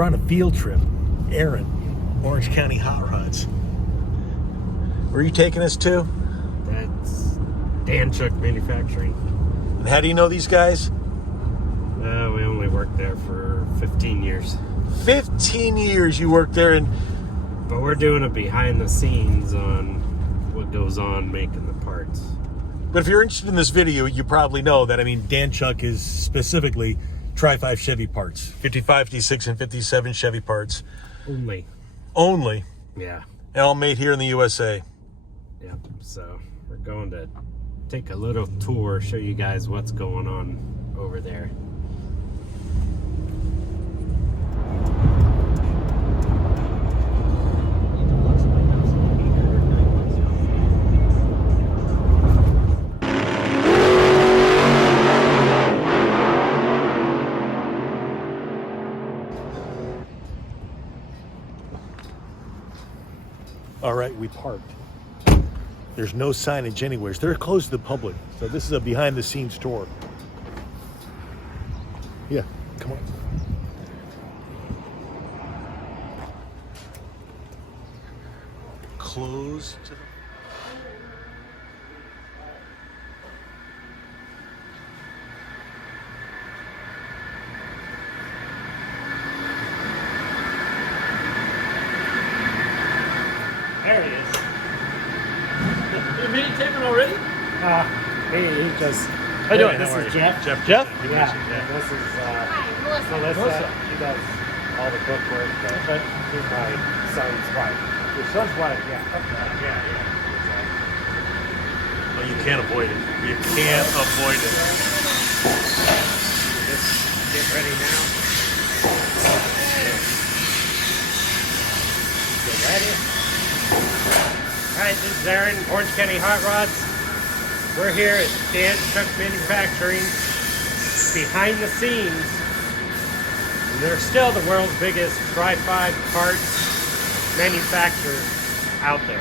We're on a field trip. Aaron, Orange County Hot Rods. Where are you taking us to? That's Danchuk Manufacturing. And how do you know these guys? We only worked there for 15 years. 15 years you worked there, and but we're doing a behind the scenes on what goes on making the parts. But if you're interested in this video, you probably know that, Danchuk is specifically TriFive Chevy parts. 55, 56, and 57 Chevy parts. Only. Yeah. And all made here in the USA. Yep. So we're going to take a little tour, show you guys what's going on over there. All right, we parked. There's no signage anywhere. They're closed to the public. So this is a behind the scenes tour. Yeah, come on. Closed to the... There he is. You videotaping already? He just. How you doing? This is Jeff. Jeff? Yeah. Yeah. This is Hi, Melissa. Melissa. She does all the book work. Okay. She's my son's wife. Your son's wife. Yeah. Oh, you can't avoid it. You can't avoid it. Just get ready now. Get ready. Alright, this is Aaron, Orange County Hot Rods. We're here at Danchuk Manufacturing, behind the scenes. And they're still the world's biggest TriFive parts manufacturer out there.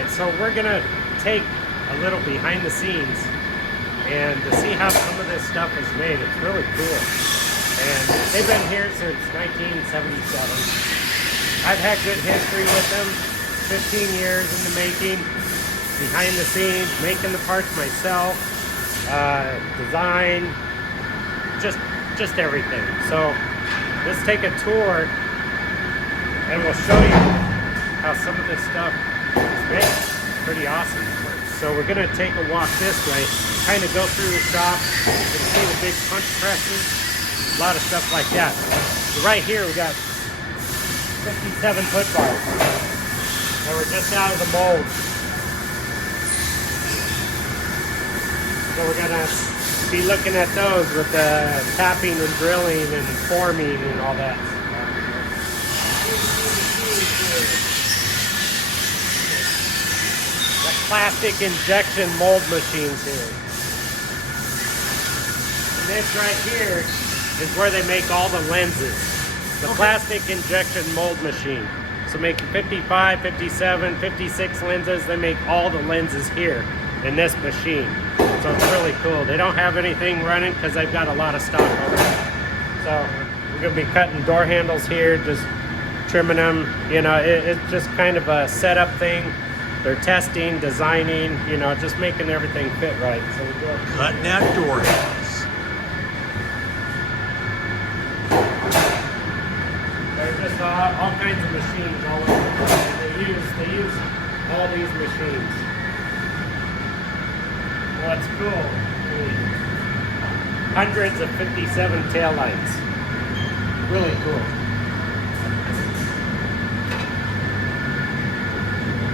And so we're gonna take a little behind the scenes and to see how some of this stuff is made. It's really cool. And they've been here since 1977. I've had good history with them. 15 years in the making, behind the scenes, making the parts myself, design, just everything. So let's take a tour and we'll show you how some of this stuff is made. It's pretty awesome. So we're gonna take a walk this way, kind of go through the shop, and see the big punch presses, a lot of stuff like that. So right here we got 57 foot bars. And we're just out of the mold. So we're gonna be looking at those with the tapping and drilling and forming and all that. The plastic injection mold machines here. And this right here is where they make all the lenses. The plastic injection mold machine. So making 55, 57, 56 lenses, they make all the lenses here in this machine. So it's really cool. They don't have anything running because they've got a lot of stock already. So we're gonna be cutting door handles here, just trimming them. It's just kind of a setup thing. They're testing, designing, just making everything fit right. So we go Cutting out door handles. There's just all kinds of machines all over the place. They use all these machines. What's cool? Hundreds of 57 taillights. Really cool.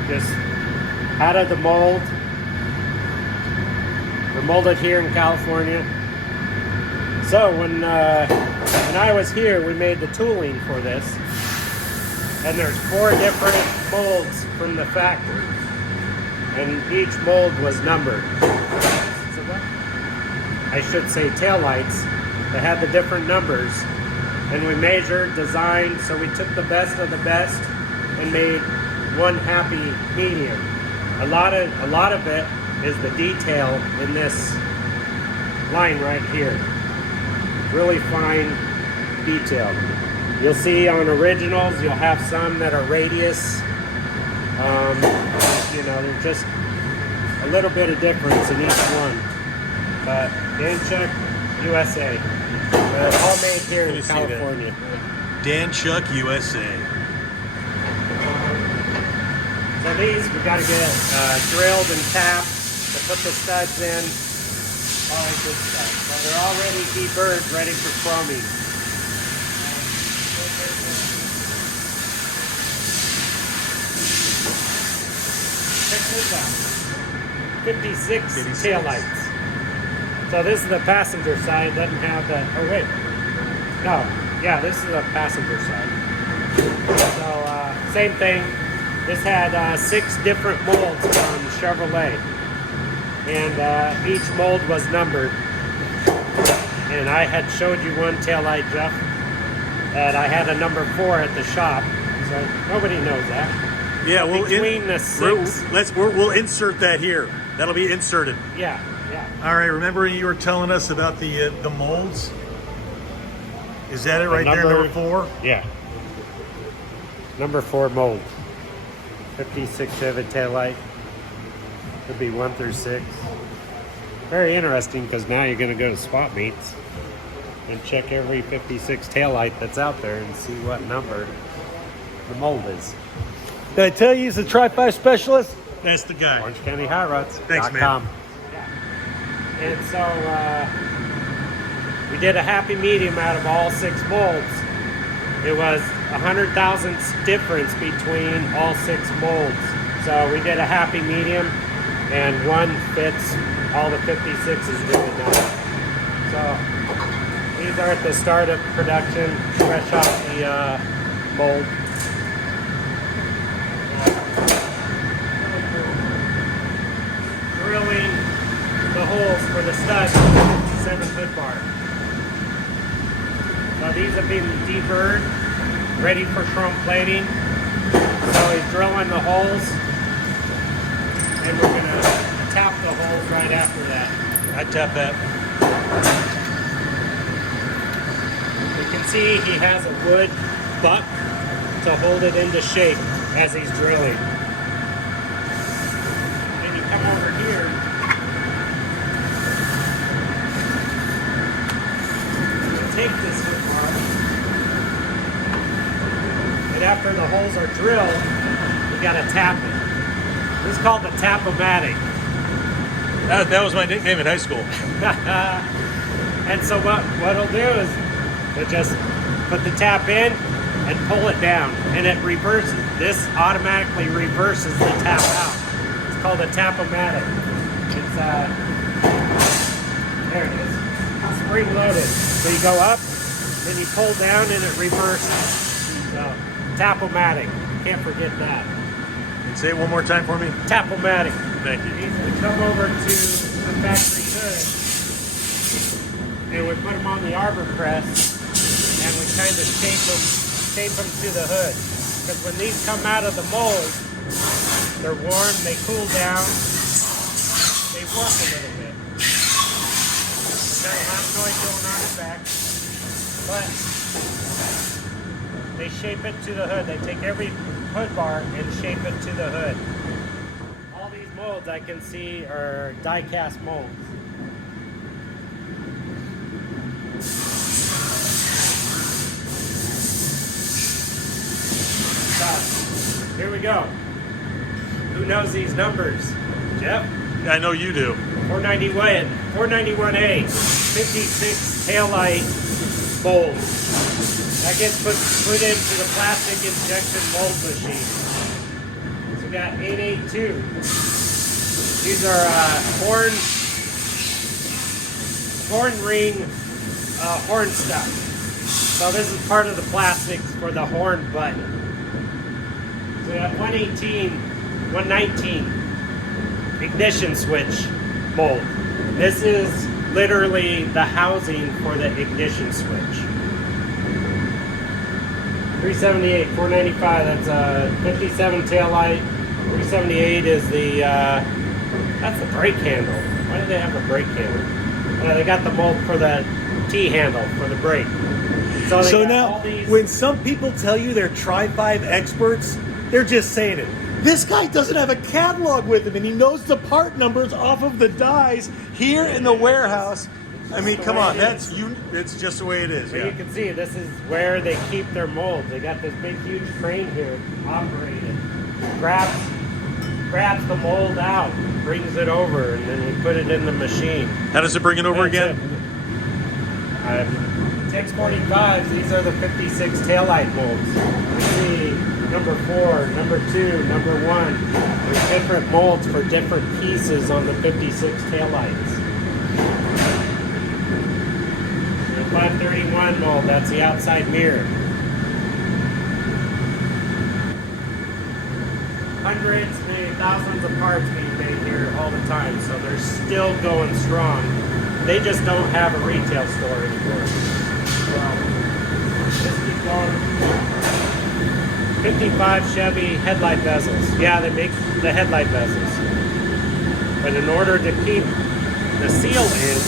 Just out of the mold. They're molded here in California. So when I was here, we made the tooling for this, and there's 4 different molds from the factory, and each mold was numbered. I should say taillights. They had the different numbers, and we measured, designed, so we took the best of the best and made one happy medium. A lot of it is the detail in this line right here. Really fine detail. You'll see on originals, you'll have some that are radius. You know, there's just a little bit of difference in each one. But Danchuk, USA. All made here in California. Danchuk, USA. So these we got to get drilled and tapped to put the studs in. All that good stuff. So they're already deburred, ready for chroming. Check this out. 56 taillights. So this is the passenger side. Doesn't have that. Oh wait. No. Yeah, this is the passenger side. So same thing. This had 6 different molds from Chevrolet, and each mold was numbered. And I had showed you one taillight, Jeff, that I had a number 4 at the shop. So nobody knows that. Yeah, we'll we'll insert that here. That'll be inserted. Yeah, yeah. All right. Remember you were telling us about the molds. Is that it right there, number 4? Yeah. Number 4 mold. 56 pivot taillight. Could be 1 through 6. Very interesting because now you're going to go to swap meets and check every 56 taillight that's out there and see what number the mold is. Did I tell you he's a TriFive specialist? That's the guy. Orange County Hot Rods. Thanks, man. Yeah. And so we did a happy medium out of all 6 molds. It was 100 thousandths difference between all 6 molds. So we did a happy medium, and one fits all the 56s really nice. So these are at the start of production, fresh off the mold. Drilling the holes for the studs, 7-foot bar. Now these have been deburred, ready for chrome plating. So he's drilling the holes, and we're gonna tap the holes right after that. I tap that. You can see he has a wood butt to hold it into shape as he's drilling. Then you come over here. Take this hook bar, and after the holes are drilled, you gotta tap it. This is called the tap-o-matic. That was my nickname in high school. And so what it'll do is it just put the tap in and pull it down, and it reverses. This automatically reverses the tap out. It's called a tap-o-matic. It's there it is. Spring loaded. So you go up, then you pull down, and it reverses. So tap-o-matic. Can't forget that. Say it one more time for me. Tap-o-matic. Thank you. We come over to the factory hood, and we put them on the arbor press, and we kind of shape them to the hood. Because when these come out of the mold, they're warm, they cool down, they work a little bit. Got a lot of noise going on in the back, but they shape it to the hood. They take every hood bar and shape it to the hood. All these molds I can see are die-cast molds. So, here we go. Who knows these numbers? Jeff? I know you do. 491A, 56 taillight mold. That gets put into the plastic injection mold machine. So we got 882. These are horn ring horn stuff. So this is part of the plastics for the horn button. So we have 119 ignition switch mold. This is literally the housing for the ignition switch. 378, 495, that's a 57 taillight. 378 is the, that's the brake handle. Why do they have a brake handle? They got the mold for the T handle for the brake. So, they So got now, all these, when some people tell you they're TriFive experts, they're just saying it. This guy doesn't have a catalog with him, and he knows the part numbers off of the dies here in the warehouse. I mean, come on, that's you. It's just the way it is. but Yeah. you can see this is where they keep their molds. They got this big, huge crane here operated. Grabs the mold out, brings it over, and then we put it in the machine. How does it bring it over again? 645s, these are the 56 taillight molds. You see number 4, number 2, number 1. There's different molds for different pieces on the 56 taillights. The 531 mold, that's the outside mirror. Hundreds, maybe thousands of parts being made here all the time, so they're still going strong. They just don't have a retail store anymore. Let's keep going. 55 Chevy headlight bezels. Yeah, they make the headlight bezels. But in order to keep the seal in,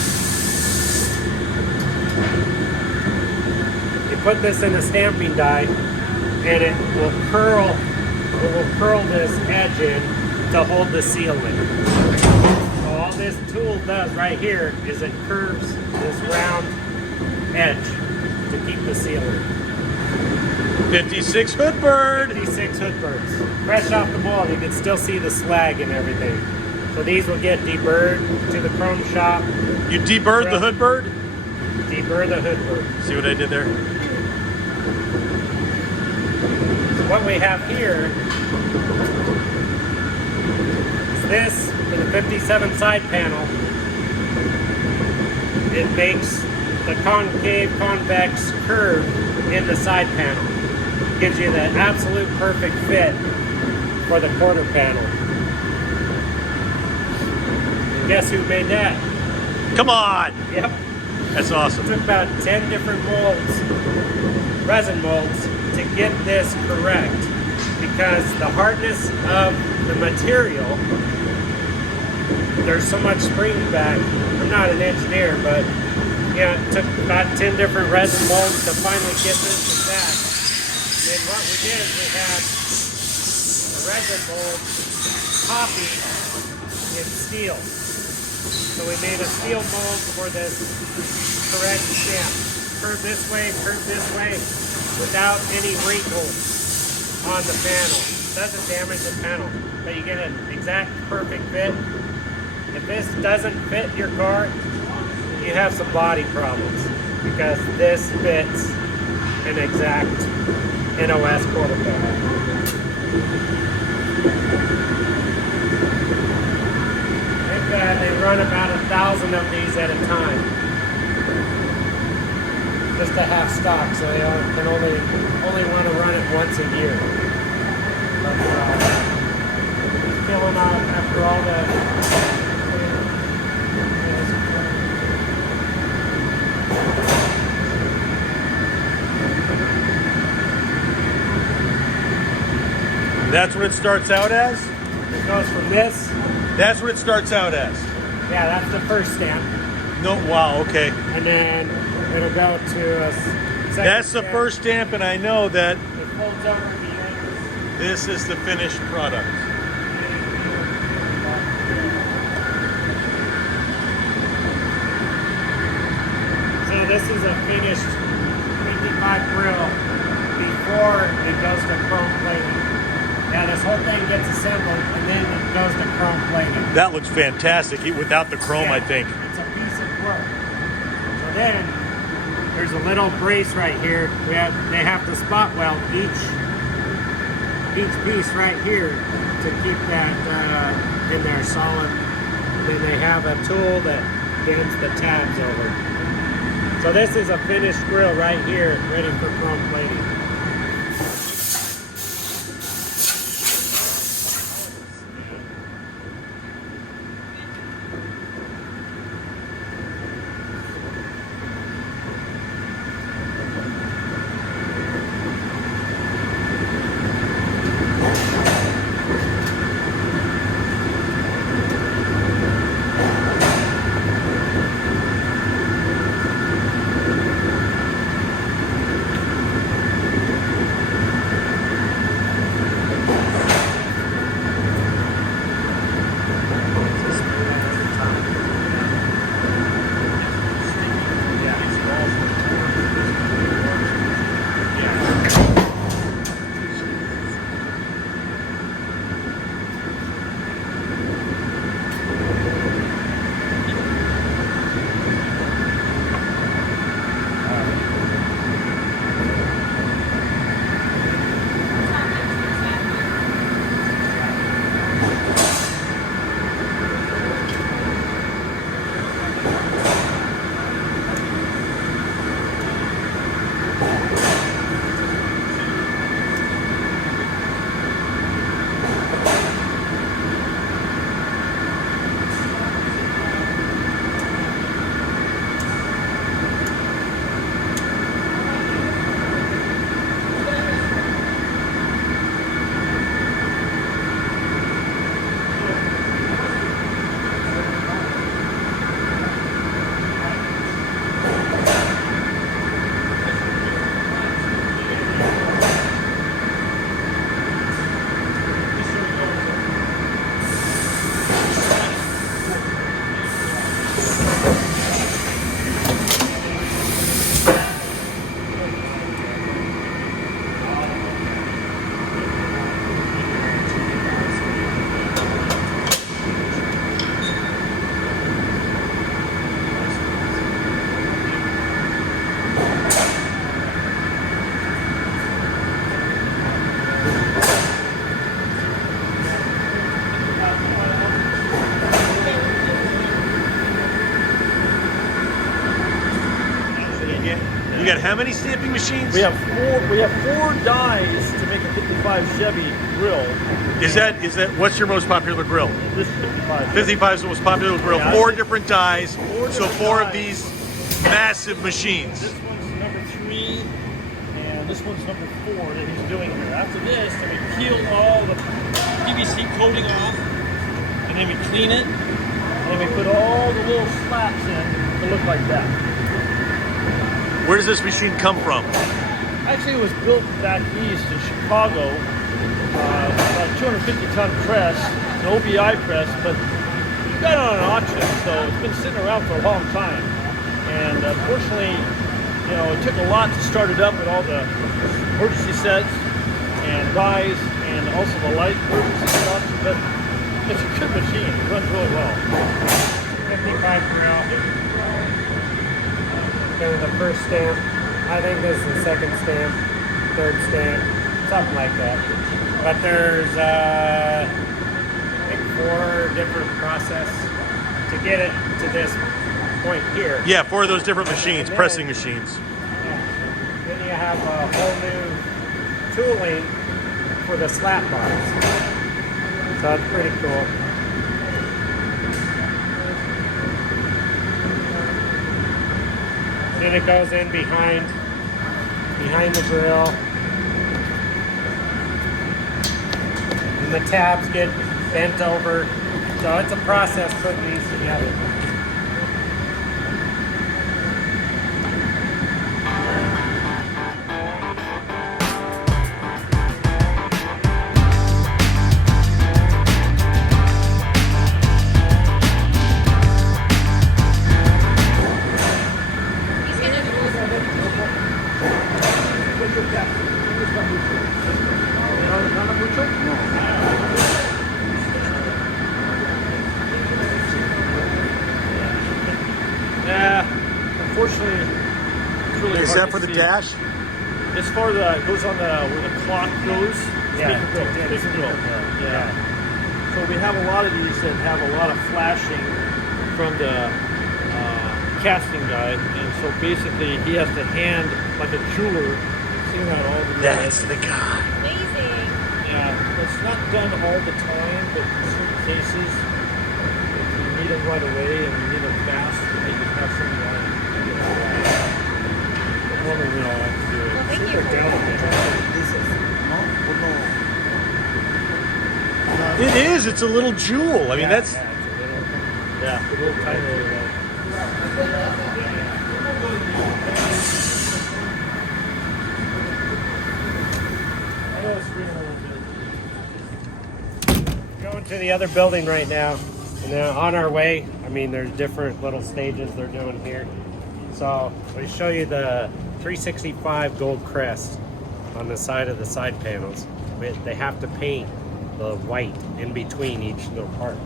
you put this in a stamping die and it will curl this edge in to hold the seal in. So all this tool does right here is it curves this round edge to keep the seal in. 56 Hoodbird. 56 Hoodbirds. Fresh off the mold, you can still see the slag and everything. So these will get deburred to the chrome shop. You deburred the Hoodbird? Deburr the Hoodbird. See what I did there? So what we have here is this for the 57 side panel. It makes the concave convex curve in the side panel. Gives you the absolute perfect fit for the quarter panel. And guess who made that? Come on! Yep. That's awesome. It took about 10 different molds, resin molds, to get this correct. Because the hardness of the material, there's so much spring back. I'm not an engineer, but yeah, it took about 10 different resin molds to finally get this exact. And what we did is we had a resin mold copied in steel. So we made a steel mold for this correct stamp. Curve this way, without any wrinkles on the panel. Doesn't damage the panel, but you get an exact perfect fit. If this doesn't fit your car, you have some body problems because this fits an exact NOS quarter panel. They run about 1,000 of these at a time, just to have stock, so they can only want to run it once a year. But filling out after all the. That's what it starts out as? It goes from this. That's what it starts out as. Yeah, that's the first stamp. No, wow, okay. And then it'll go to a second That's the stamp. first stamp, and I know that It folds over the edges. this is the finished product. So this is a finished 55 grill before it goes to chrome plating. Now this whole thing gets assembled and then it goes to chrome plating. That looks fantastic, without the chrome, Yeah, I think. it's a piece of work. So then there's a little brace right here. They have to spot weld each piece right here to keep that in there solid. And then they have a tool that bends the tabs over. So this is a finished grill right here, ready for chrome plating. You got how many stamping machines? We have four dies to make a 55 Chevy grill. Is that what's your most popular grill? This 55. 55 is the most popular grill. Yeah, 4 different dies. So different 4 of dies. these massive machines. This one's number 3, and this one's number 4 that he's doing here. After this, then we peel all the PVC coating off, and then we clean it, and then we put all the little slats in to look like that. Where does this machine come from? Actually, it was built back east in Chicago, about a 250-ton press, an OBI press, but we got it on an auction, so it's been sitting around for a long time. And unfortunately, you know, it took a lot to start it up with all the emergency sets and dies and also the light emergency stuff, but it's a good machine. It runs really well. 55 grill. Go to the first stamp. I think this is the second stamp, third stamp, something like that. But there's, I think 4 different process to get it to this point here. Yeah, 4 of those different machines, And then- pressing machines. Then you have a whole new tooling for the slat bars. So it's pretty cool. Then it goes in behind the grill. And the tabs get bent over. So it's a process putting these together. Yeah, unfortunately, it's really Is hard that to for the see. dash? As far as it goes on where the clock goes, Yeah, speaker grill. Yeah. So we have a lot of these that have a lot of flashing from the casting guy, and so basically he has to hand like a jeweler, clean out all the That's lead. the guy. Amazing. Yeah, it's not done all the time, but in certain cases, if you need them right away and you need them fast, then you can have somebody on it. But normally we don't have to do it. Well, thank you for It is. It's a little jewel. I mean, that's. Yeah, a little tiny little one. I know it's freezing a little bit. Going to the other building right now, and then on our way, I mean, there's different little stages they're doing here. So we show you the 365 gold crest on the side of the side panels. They have to paint the white in between each little part.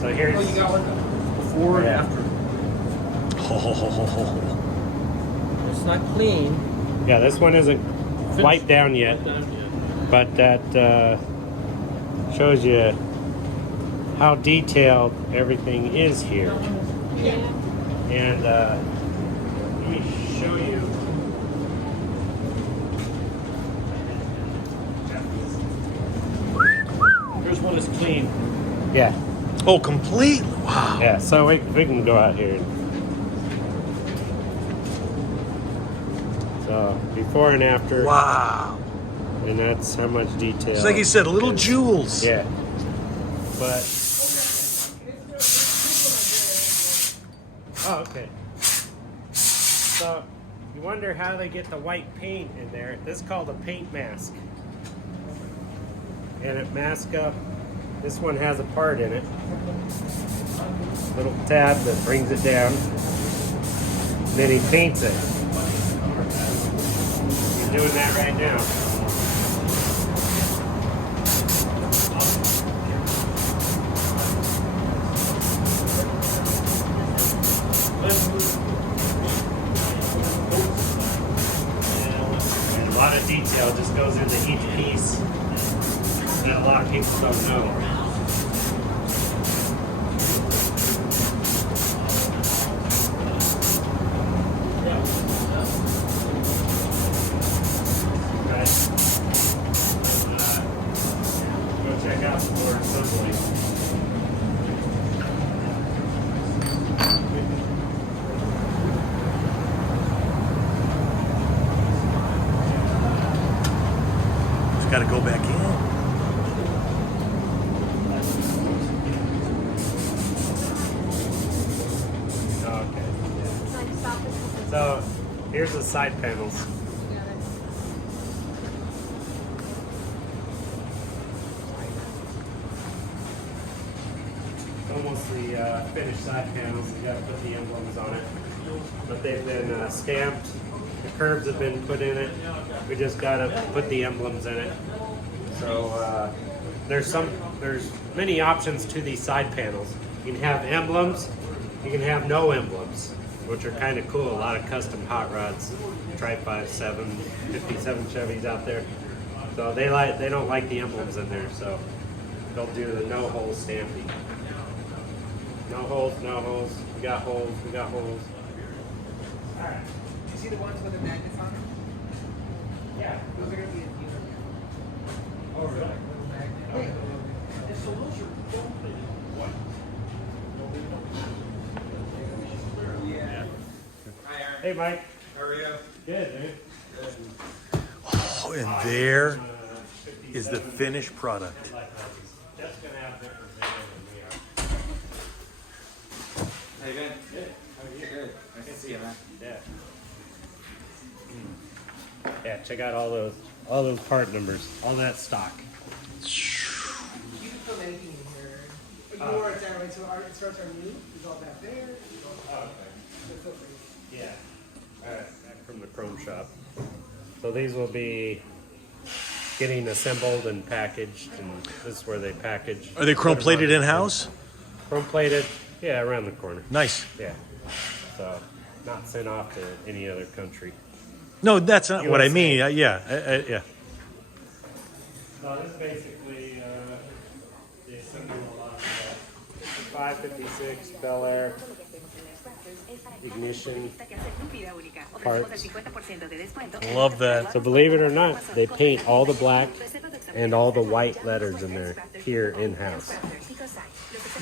So here's Before and after. It's not clean. yeah, this one isn't wiped down yet. But that shows you how detailed everything is here. And let me show you. Here's one that's clean. Yeah, Oh, complete. Wow. yeah. So we can go out here. So before and after, Wow. and that's how much detail. It's like you said, little jewels. Yeah, but oh, okay. So you wonder how they get the white paint in there. This is called a paint mask, and it masks up. This one has a part in it, little tab that brings it down. Then he paints it. He's doing that right now. And a lot of detail just goes into each piece that a lot of people don't know. assembly. Just gotta go back in. Okay. So here's the side panels. Almost the finished side panels. You got to put the emblems on it, but they've been stamped. The curves have been put in it. We just got to put the emblems in it. So there's many options to these side panels. You can have emblems. You can have no emblems, which are kind of cool. A lot of custom hot rods, TriFive 57 Chevys out there. So they don't like the emblems in there, so they'll do the no hole stamping. No holes, no holes. We got holes, we got holes. Alright. You see the ones with the magnets on them? Yeah. Those are going to be a dealer. Oh, really? Little magnet. So those are what? Yeah. Hi, Aaron. Hey, Mike. How are you? Good, man. Oh, and there is the finished product. That's going to have different video than we are. How you been? Good. How are you? Good. Nice to see you, man. Yeah. Yeah, check out all those part numbers, all that stock. You can put anything in here. Ignore it that way. So it starts our new. There's all that there. Oh, okay. So feel free. Yeah. All right, back from the chrome shop. So these will be getting assembled and packaged, and this is where they package. Are they chrome plated in house? Chrome plated, yeah, around the corner. Nice. Yeah. So not sent off to any other country. No, that's not what I USA. mean. Yeah. So this is basically the assembly of a lot of 556 Bel Air ignition parts. Love that. So believe it or not, they paint all the black and all the white letters in there here in house.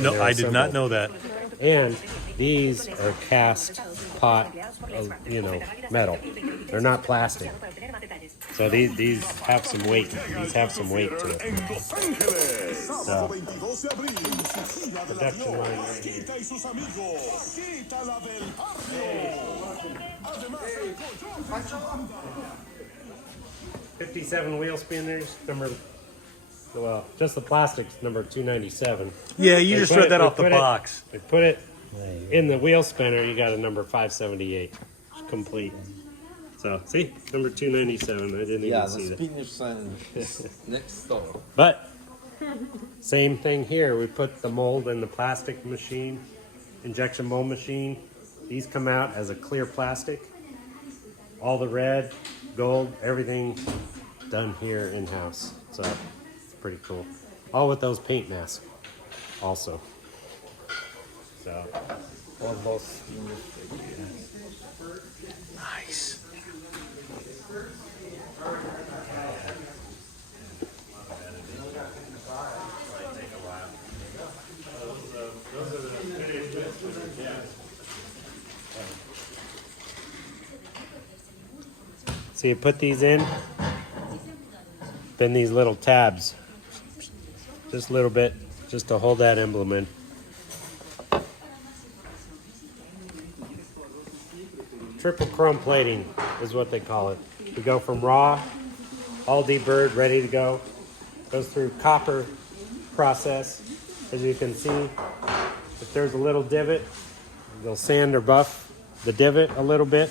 No, I did not know that. And these are cast pot, metal. They're not plastic. So these have some weight. These have some weight to it. So, production line right here. 57 wheel spinners, just the plastics, number 297. Yeah, you just read that off the box. They put it in the wheel spinner, you got a number 578, complete. So, see, number 297, I didn't even see that. spinner sign next door. But, same thing here, we put the mold in the plastic machine, injection mold machine. These come out as a clear plastic. All the red, gold, everything done here in-house. So, it's pretty cool. All with those paint masks also. So, Almost. Nice. so you put these in, then these little tabs, just a little bit, just to hold that emblem in. Triple chrome plating is what they call it. We go from raw, all deburred, ready to go. Goes through copper process. As you can see, if there's a little divot, they'll sand or buff the divot a little bit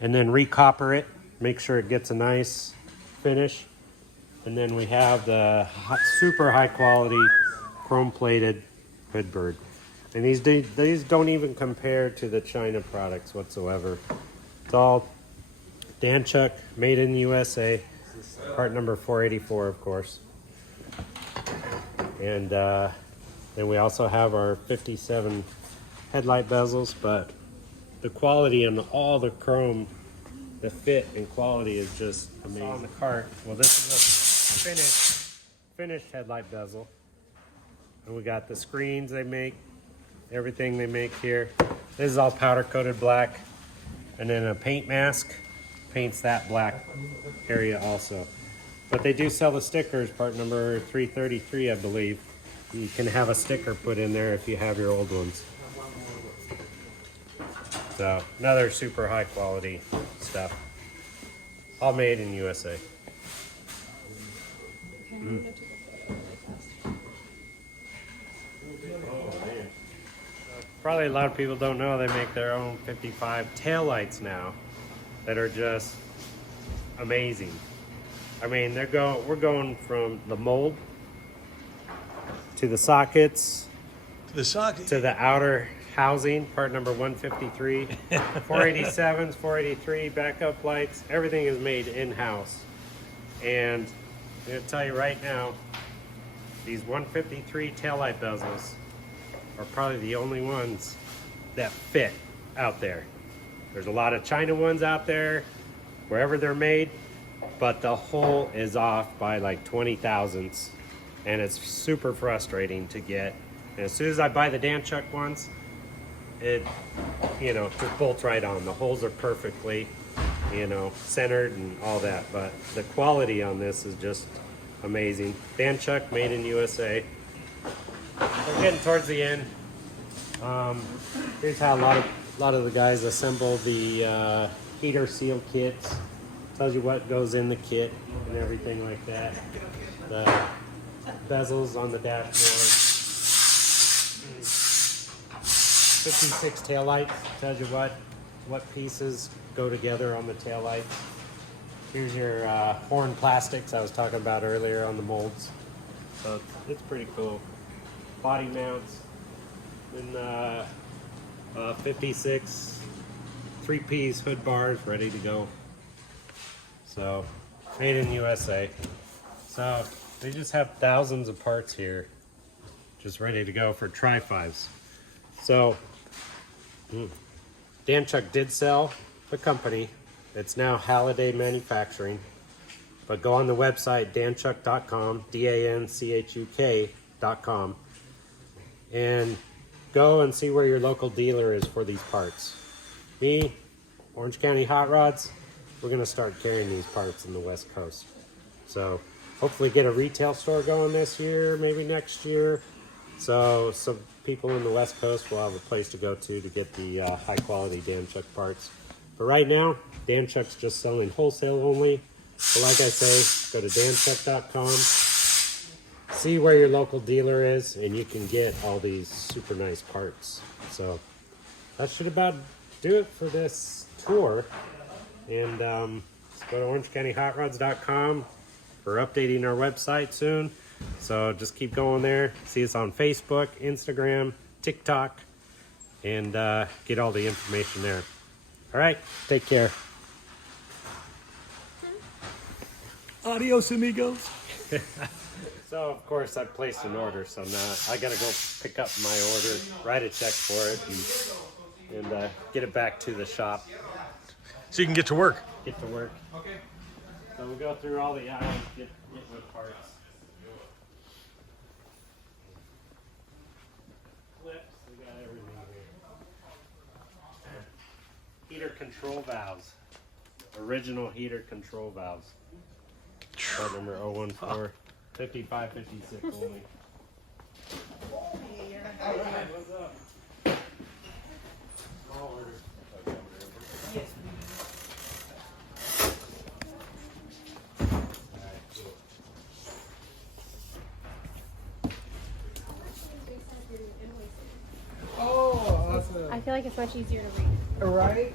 and then recopper it, make sure it gets a nice finish. And then we have the super high quality chrome plated hood bird. And these don't even compare to the China products whatsoever. It's all Danchuk, made in the USA, part number 484, of course. And then we also have our 57 headlight bezels, but the quality and all the chrome, the fit and quality is just amazing. On the cart, well, this is a finished headlight bezel. And we got the screens they make, everything they make here. This is all powder coated black. And then a paint mask paints that black area also. But they do sell the stickers, part number 333, I believe. You can have a sticker put in there if you have your old ones. So another super high quality stuff. All made in USA. Probably a lot of people don't know they make their own 55 taillights now that are just amazing. I mean, we're going from the mold to the sockets to the outer housing, part number 153, 487s, 483, backup lights, everything is made in-house. And I'm gonna tell you right now, these 153 taillight bezels are probably the only ones that fit out there. There's a lot of China ones out there, wherever they're made, but the hole is off by like 20 thousandths, and it's super frustrating to get. And as soon as I buy the Danchuk ones, it, you know, just bolts right on. The holes are perfectly, you know, centered and all that, but the quality on this is just amazing. Danchuk, made in USA. We're getting towards the end. Here's how a lot of the guys assemble the heater seal kits. Tells you what goes in the kit and everything like that. The bezels on the dashboard. 56 taillights. Tells you what pieces go together on the taillights. Here's your horn plastics I was talking about earlier on the molds. So it's pretty cool. Body mounts. And 56 3-piece hood bars ready to go. So, made in USA. So, they just have thousands of parts here just ready to go for TriFives. So, Danchuk did sell the company. It's now Halliday Manufacturing. But go on the website, danchuk.com, danchuk.com, and go and see where your local dealer is for these parts. Me, Orange County Hot Rods, we're going to start carrying these parts in the West Coast. So hopefully get a retail store going this year, maybe next year. So some people in the West Coast will have a place to go to get the high quality Danchuk parts. But right now, Danchuk's just selling wholesale only. But like I say, go to danchuk.com, see where your local dealer is, and you can get all these super nice parts. So that should about do it for this tour. And let's go to orangecountyhotrods.com for updating our website soon. So just keep going there. See us on Facebook, Instagram, TikTok, and get all the information there. All right, take care. Adios, amigos. So, of course, I placed an order, so now I got to go pick up my order, write a check for it, and get it back to the shop. So you can get to work. Get to work. Okay. So we'll go through all the aisles, get with parts. Clips, we got everything here. Heater control valves. Original heater control valves. Part number 014, 5556 only. All right, what's up? Small order. Yes, oh, awesome. I feel like it's much easier to read. Right?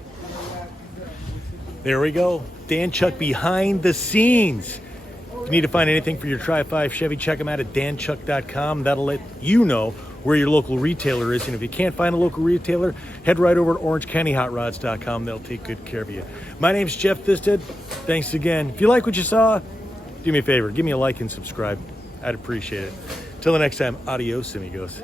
There we go. Danchuk behind the scenes. If you need to find anything for your TriFive Chevy, check them out at danchuk.com. That'll let you know where your local retailer is. And if you can't find a local retailer, head right over to orangecountyhotrods.com. They'll take good care of you. My name's Jeff Thisted. Thanks again. If you like what you saw, do me a favor. Give me a like and subscribe. I'd appreciate it. Till the next time, adios, amigos.